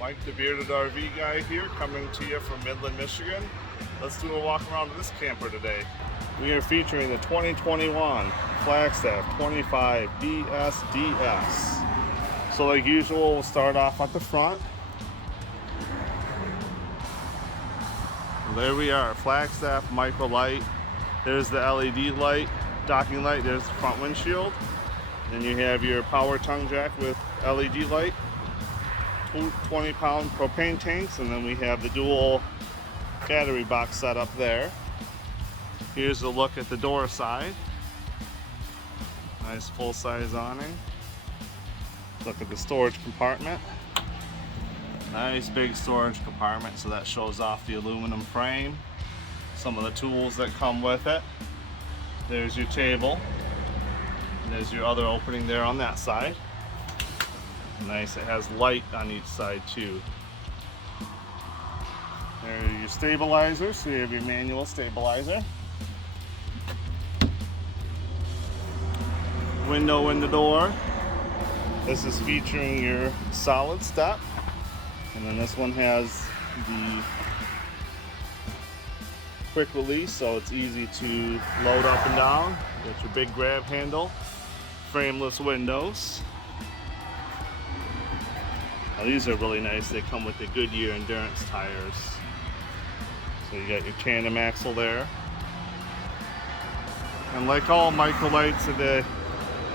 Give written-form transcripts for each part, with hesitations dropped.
Mike the Bearded RV Guy here, coming to you from Midland, Michigan. Let's do a walk around of this camper today. We are featuring the 2021 Flagstaff 25BSDS. So like usual, we'll start off at the front. There we are, Flagstaff Microlite. There's the LED light, docking light, there's the front windshield. Then you have your power tongue jack with LED light, 20-pound propane tanks, and then we have the dual battery box set up there. Here's a look at the door side. Nice full-size awning. Look at the storage compartment. Nice big storage compartment, so that shows off the aluminum frame. Some of the tools that come with it. There's your table. And there's your other opening there on that side. Nice, it has light on each side too. There are your stabilizers, so you have your manual stabilizer. Window in the door. This is featuring your solid step. And then this one has the quick release, so it's easy to load up and down. Got your big grab handle, frameless windows. Now these are really nice. They come with the Goodyear Endurance tires. So you got your tandem axle there. And like all Microlites, they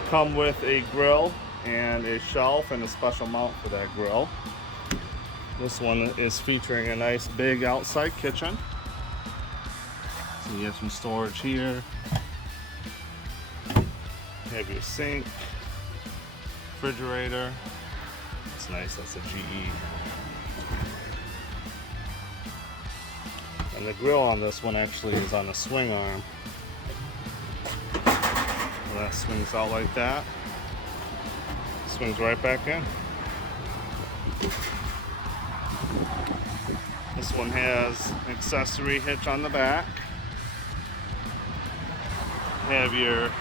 come with a grill and a shelf and a special mount for that grill. This one is featuring a nice big outside kitchen. So you have some storage here. You have your sink, refrigerator. It's nice, that's a GE. And the grill on this one actually is on a swing arm. So that swings out like that. Swings right back in. This one has an accessory hitch on the back. You have your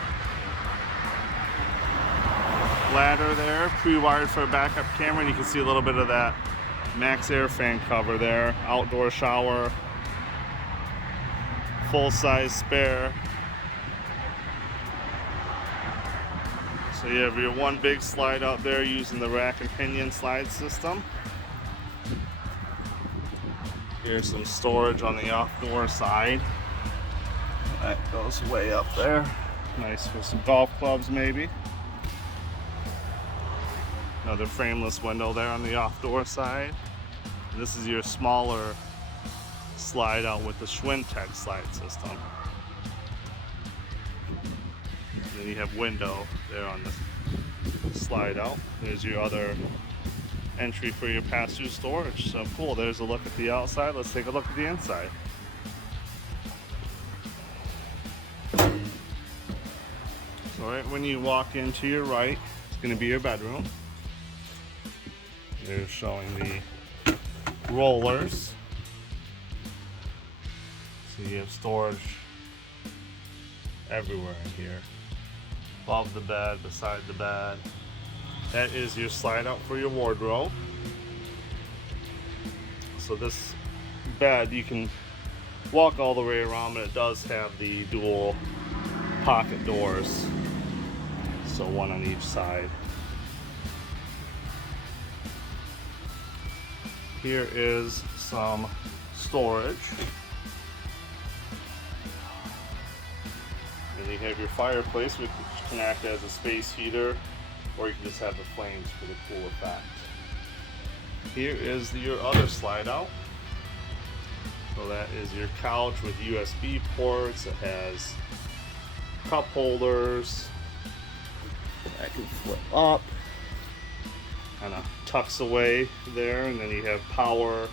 ladder there, pre-wired for a backup camera, and you can see a little bit of that Max Air fan cover there. Outdoor shower, full-size spare. So you have your one big slide out there using the rack and pinion slide system. Here's some storage on the off-door side. That goes way up there. Nice for some golf clubs maybe. Another frameless window there on the off-door side. This is your smaller slide out with the Schwintek slide system. And then you have window there on the slide out. There's your other entry for your pass-through storage. So cool, there's a look at the outside. Let's take a look at the inside. So right when you walk into your right, it's going to be your bedroom. They're showing the rollers. So you have storage everywhere in here. Above the bed, beside the bed. That is your slide out for your wardrobe. So this bed, you can walk all the way around, but it does have the dual pocket doors. So one on each side. Here is some storage. And you have your fireplace, which can act as a space heater, or you can just have the flames for the cool effect. Here is your other slide out. So that is your couch with USB ports. It has cup holders. That can flip up. Kind of tucks away there, and then you have power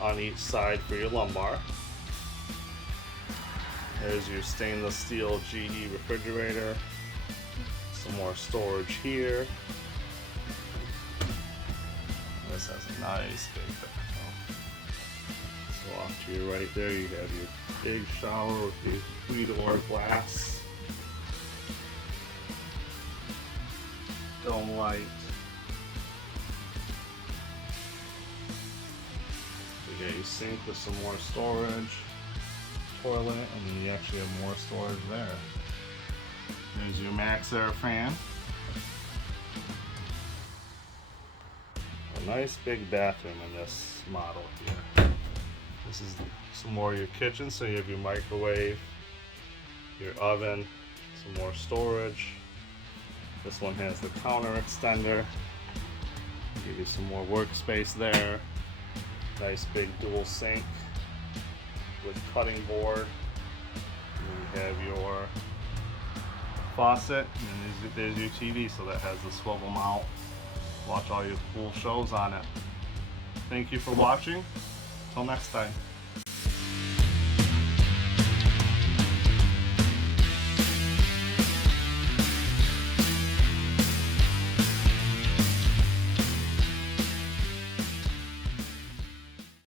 on each side for your lumbar. There's your stainless steel GE refrigerator. Some more storage here. This has a nice big bathroom. So off to your right there, you have your big shower with your three-door glass. Dome light. a sink with some more storage, toilet, and then you actually have more storage there. There's your Max Air fan. A nice big bathroom in this model here. This is some more of your kitchen, so you have your microwave, your oven, some more storage. This one has the counter extender. Give you some more workspace there. Nice big dual sink with cutting board. And you have your faucet, and there's your TV, so that has the swivel mount. Watch all your cool shows on it. Thank you for watching. Till next time.